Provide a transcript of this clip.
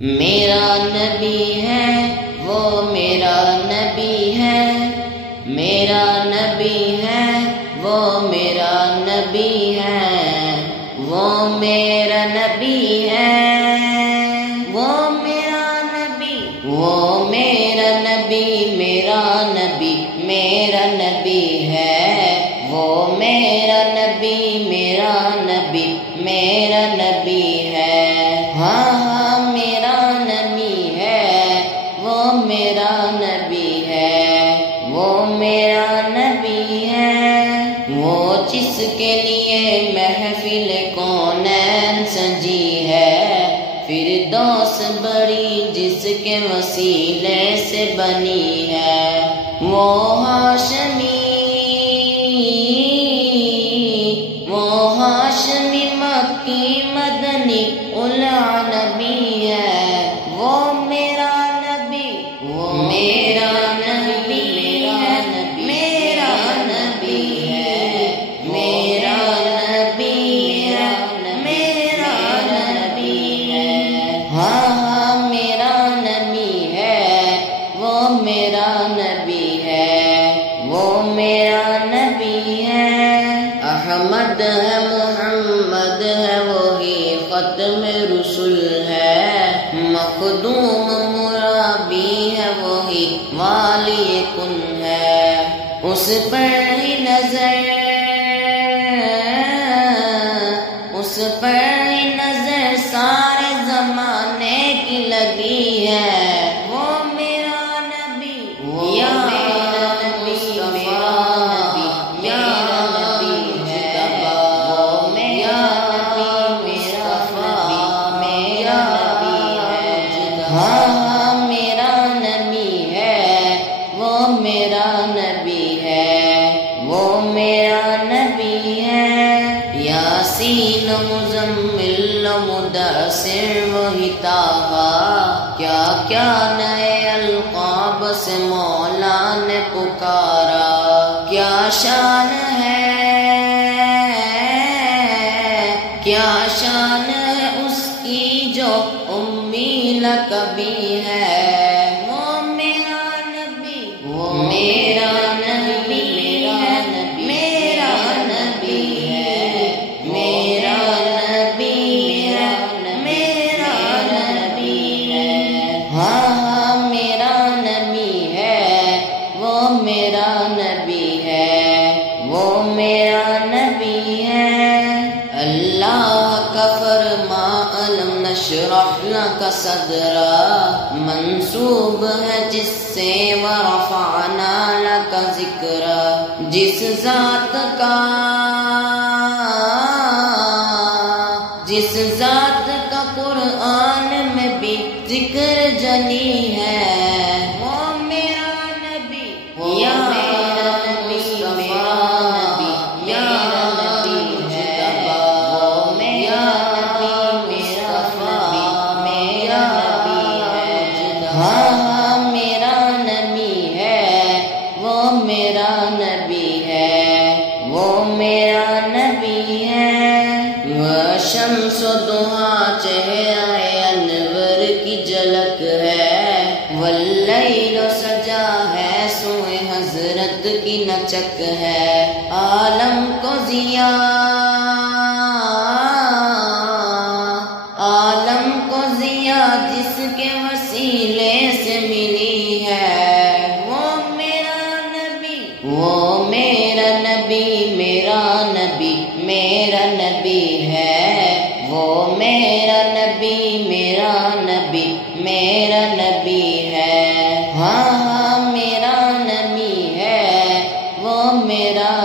میرا نبی ہے وہ میرا نبی ہے، میرا نبی ہے وہ میرا نبی ہے، وہ میرا نبی ہے، وہ میرا نبی، وہ میرا نبی، میرا نبی، میرا نبی ہے، وہ میرا نبی، میرا نبی، میرا نبی ہے، ہاں ہاں میرا نبی ہے، وہ میرا نبی ہے، وہ میرا نبی ہے، وہ جس کے لیے محفل کونین سجی ہے، فردوس بڑی جس کے وسیلے سے بنی ہے، وہ ہاشمی، وہ ہاشمی مکی مدنی الا نبی ہے، وہ میرا نبی، وہ میرا نبی، میرا نبی، میرا نبی ہے، میرا نبی، میرا نبی ہے، ہاں ہاں میرا نبی ہے، وہ میرا نبی ہے، وہ میرا نبی ہے، احمد ہے محمد ہے وہی ختم رسول ہے، مخدوم مرابی ہے وہی والی کن ہے، اس پر ہی نظر، اس پر ہی نظر سارے زمانے کی لگی ہے، وہ میرا نبی، یا میرا نبی، میرا نبی، میرا نبی ہے، وہ میرا نبی، میرا نبی، میرا نبی ہے، ہاں ہاں میرا نبی ہے، وہ میرا نبی ہے، وہ میرا نبی ہے، یاسین مزمل مدثر وہی طٰہٰ، کیا کیا نئے القاب سے مولا نے پکارا، کیا شان ہے، کیا شان ہے اس کی جو امی لقبی ہے، وہ میرا نبی، وہ میرا نبی، میرا نبی، میرا نبی ہے، میرا نبی، میرا نبی ہے، ہاں ہاں میرا نبی ہے، وہ میرا نبی ہے، وہ میرا نبی ہے، اللہ کا فرما الم نشرح لک صدرا منسوب ہے جس سے ورفعنا لک ذکرا، جس ذات کا، جس ذات کا قرآن میں بھی ذکر جلی ہے، وہ میرا نبی، یا میرا نبی، میرا نبی، میرا نبی ہے، وہ میرا نبی، میرا نبی، میرا نبی ہے، ہاں ہاں میرا نبی ہے، وہ میرا نبی ہے، وہ میرا نبی ہے، شمس و ضحیٰ چہرہ انور کی جھلک ہے، واللیل سجا ہے سوئے حضرت کی نچک ہے، عالم کو ضیاء، عالم کو ضیاء جس کے وسیلے سے ملی ہے، وہ میرا نبی، وہ میرا نبی، میرا نبی، میرا نبی ہے، وہ میرا نبی، میرا نبی، میرا نبی ہے، ہاں ہاں میرا نبی ہے، وہ میرا